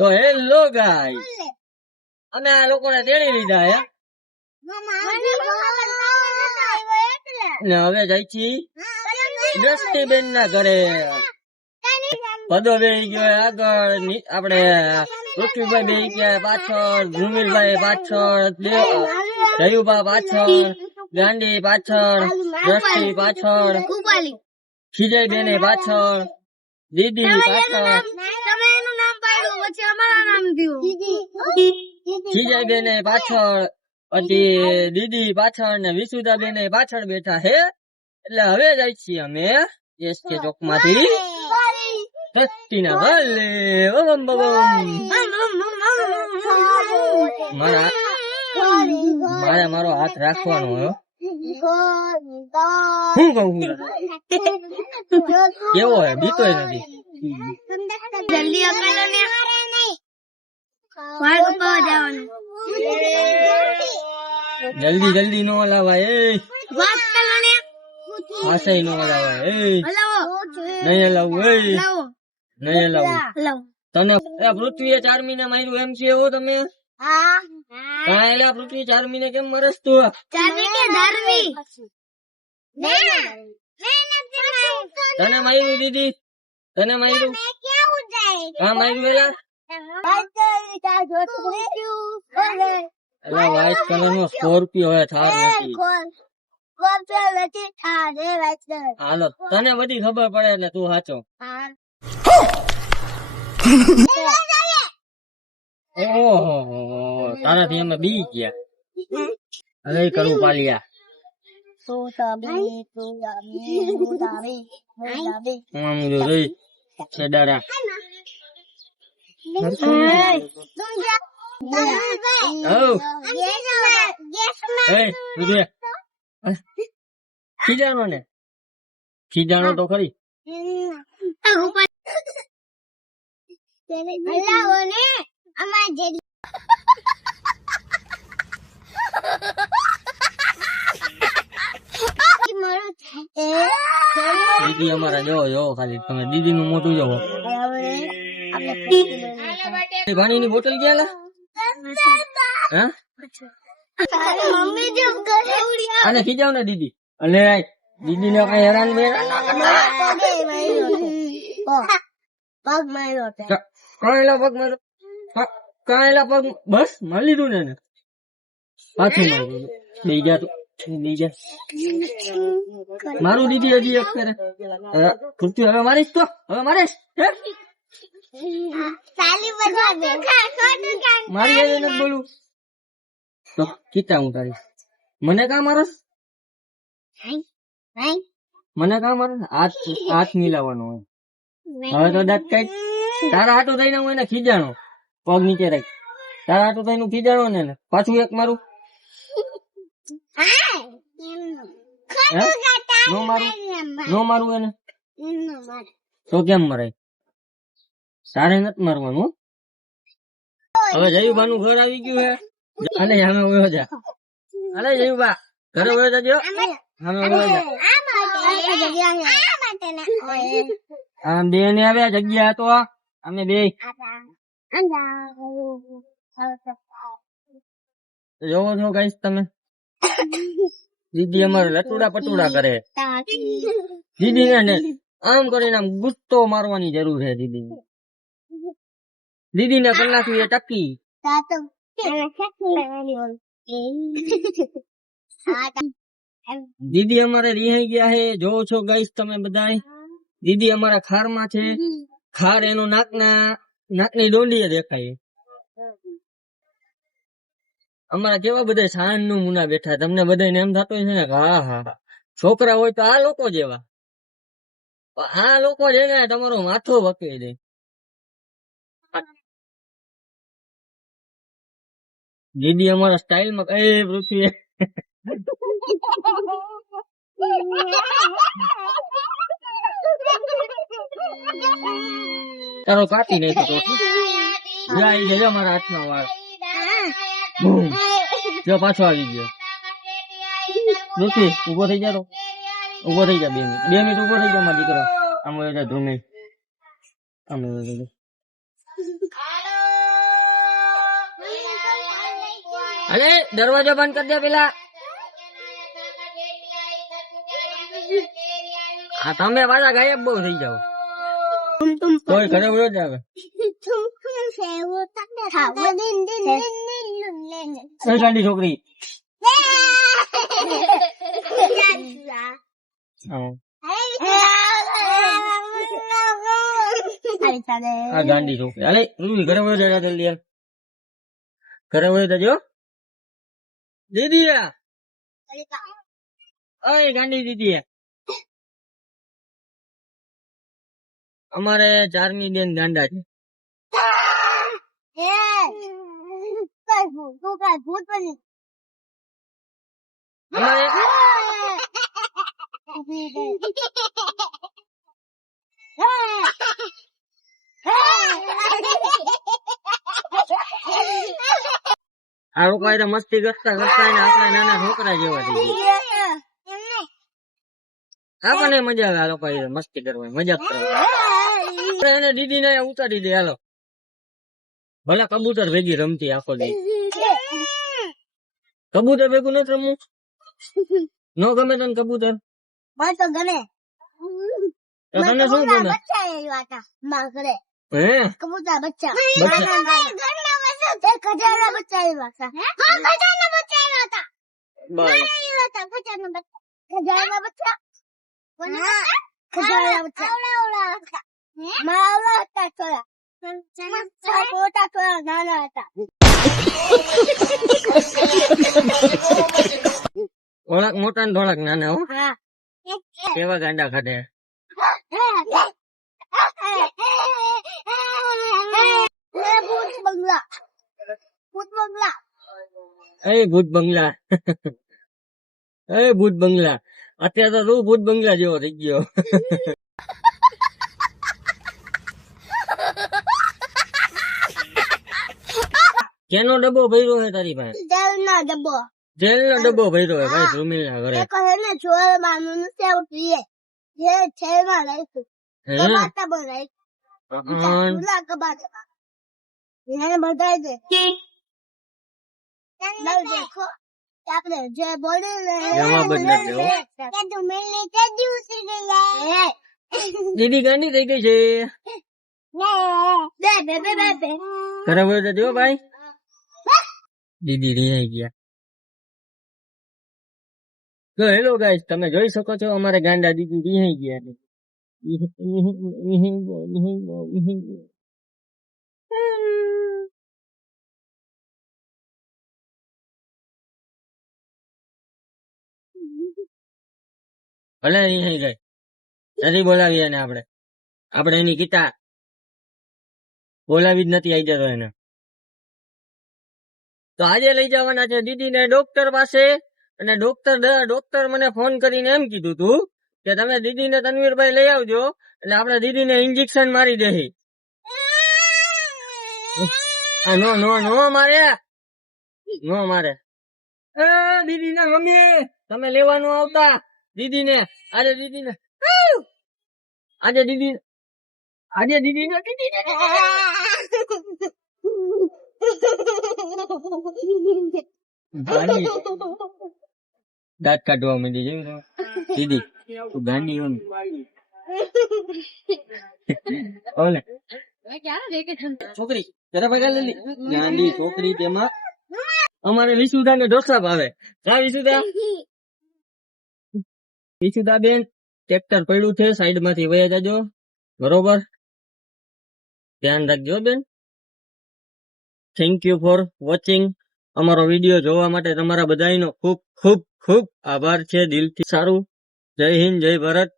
તો hello guys, અમે આ લોકોને તેડી લીધા હે ને હવે જાય છી દ્રષ્ટિબેન ના ઘરે. પદો બેહી ગયો આગળ, આપણે પૃથ્વીભાઈ બેહી ગયા પાછળ, ધ્રુમિલભાઈ પાછળ, જયુભા પાછળ, ગાંડી પાછળ, દ્રષ્ટિ પાછળ, ખીજાઈ બેને પાછળ, દીદી પાછળ, ખીજાઈ બેને પાછળ, પછી દીદી પાછળ ને વિસુદા બેને પાછળ બેઠા હે. એટલે હવે જાય છીએ અમે એસકે ચોક માંથી સસ્તીના વાલે. મારો હાથ રાખવાનો હોય. શું કહું કેવો હે? બીતોય નથી. જલ્દી જલ્દી નો લાવાય, હાસે નો લાવાય, નહીં હલાવું, નહીં હલાવું. તને પૃથ્વીએ 4 મહિના માર્યું એમ છે એવું તમે? પૃથ્વી 4 મહિને કેમ મરસ તું? તને માર્યું દીદી? તને માર્યું? હા માર્યું એલા. વ્હાઈટ કલર નો સ્કોર્પિયો હે, થાર નથી. હાલો, તને બધી ખબર પડે એટલે તું સાચો. ઓહો, તારાથી અમે બી ગયા. હવે કરું પાલિયા. છેડારા ખીજાણો ને, ખીજાણો તો ખરી. દીદી અમારા જોવો જોવો, ખાલી તમે દીદી નું મોટું જોવો. પાણી ની બોટલ ગયા? આને ખીજાવ ને દીદી. અને દીદી ને કઈ હેરાન બેરાન ના કરતા. પગ માર્યો, કણેલા પગ માર્યો, કણેલા પગ. બસ મારી લીધું ને, પાછું માર્યું. બે જા તું, બે જા. મારું દીદી હજી એક કરે. પૃથ્વી હવે મારીશ તો, હવે મારીશ. મારી હારે નથી બોલું તો કીતા હું તારી. મને કા મારસ? મને કા મારસ? હાથ મિલાવવાનો હોય. હવે તો દાંત કઈ તારા હાટું થઈને હું એને ખીજાણો, પગ નીચે રાખ. તારા હાટું થઈને ખીજાણો ને પાછું એક મારું. નો મારું એને તો કેમ મરાય? તારે નથી મારવાનું. હવે જયુભા નું ઘર આવી ગયું હે. અને અમે વયો જા. અરે જયુભા ઘરે વયો જાજો. અમે વયો જા. આમ બે ને આવે જગ્યા તો અમે બે જોવો છો ગાઈસ તમે. દીદી અમારે લટુડા પટુડા કરે. દીદી ને આમ કરીને આમ ગુસ્સો મારવાની જરૂર છે. દીદી ને કલાક એ ટકી. દીદી અમારે રિહાઈ ગયા હે, જોવો છો ગાઈસ તમે બધા. દીદી અમારા ખાર માં છે. ખાર એનો નાકની ડોંડીએ દેખાય. અમારા કેવા બધા સાન નું મુના બેઠા. તમને બધા એમ થતો છે ને હા હા છોકરા હોય તો આ લોકો જેવા. આ લોકો છે ને તમારો માથો વકે દે. દીદી અમારા સ્ટાઇલ માં કઈ પૃથ્વી તારો કાપી નહીં તો જાય ગયો મારા હાથમાં વાળ. જો પાછો આવી ગયો. પૃથ્વી ઉભો થઈ જા, ઉભો થઈ જા. 2 મિનિટ ઉભો થઈ જા મારા દીકરો. આમ ધૂમે આમ અરે દરવાજો બંધ કરી દે પેલા. હા તમે પાછા ગાયબ બહુ થઈ જાવ. કોઈ ઘરે વળો જ આવે. ગાંડી છોકરી. આ ગાંડી છોકરી. અરે ઘરે વળો જરા જલ્દી યાર. ઘરે વળો જજો દીદી. ઓય ગાંડી દીદી. અમારે 4મી બેન ગાંડા છે. આ લોકો મસ્તી કરતા કરતા આપણા નાના છોકરા જેવા થઈ ગયા. આપણને મજા આવે આ લોકો મસ્તી કરવાની, મજાક કરવાની. એને દીદી ને ઉતારી દે હાલો. ભલે કબૂતર ભેગી રમતી આખો દી. કબૂતર ભેગું નથી રમવું? નો ગમે તને કબૂતર? તો ગમે. તને શું ગમે? હે કબૂતર બચ્ચા. ખજાના બચ્ચા આવ્યા હતા. ખજાના બચ્ચા આવ્યા હતા. ખજાના બચ્ચા. ખજાના બચ્ચા. મારા હતા થોડા. મોટા થોડા નાના હતા. થોડાક મોટા ને થોડાક નાના. હો કેવા ગાંડા ખાધે. ભૂત બંગલા. એ ભૂત બંગલા. એ ભૂત બંગલા. અત્યારે તો તું ભૂત બંગલા જેવો થઈ ગયો. કેનો ડબ્બો ભર્યો હે તારી પાસે? જેલ નો ડબ્બો. જેલ નો ડબ્બો ભર્યો હે ભાઈ સુમિલ ના ઘરે. ચોર બાનું સેવ પીએ જે જેલમાં રાખ્યું. કબાટા પર રાખ્યું. કબાટા એને બધાય દે. દેખો આપણે જે બોલે દીદી ગાંડી થઈ ગઈ છે. ઘરે બોલે જો ભાઈ દીદી રહી ગયા. તો હેલો ગાઈસ, તમે જોઈ શકો છો અમારે ગાંડા દીદી રહી ગયા. ભલે રહી ગઈ, નથી બોલાવી એને. આપણે એની ગીતા બોલાવી જ નથી. આવી જતો એને. તો આજે લઈ જવાના છે દીદીને ડોક્ટર પાસે. અને ડોક્ટર મને ફોન કરીને એમ કીધું તું કે તમે દીદીને તનવીરભાઈ લઈ આવજો, એટલે આપણે દીદીને ઇન્જેક્શન મારી દે. નો નો નો મારે, નો મારે. દીદી ને મમ્મી તમે લેવાનું આવતા દીદીને. આજે દીદીને દાંત કાઢવા માંડી જોયું દીદી. તું ગાંડી ઓલે છોકરી જરા પગા લેલી ગાંડી છોકરી. તેમાં અમારે વિશુદા ને ઢોસા ભાવે. વિશુદા બેન ટ્રેક્ટર પડ્યું છે, સાઈડ માંથી વયા જાજો. બરોબર, ધ્યાન રાખજો બેન. Thank you for watching. અમારો વિડીયો જોવા માટે તમારા બધાનો ખૂબ ખૂબ ખૂબ આભાર છે દિલથી. સારું, જય હિન્દ, જય ભારત.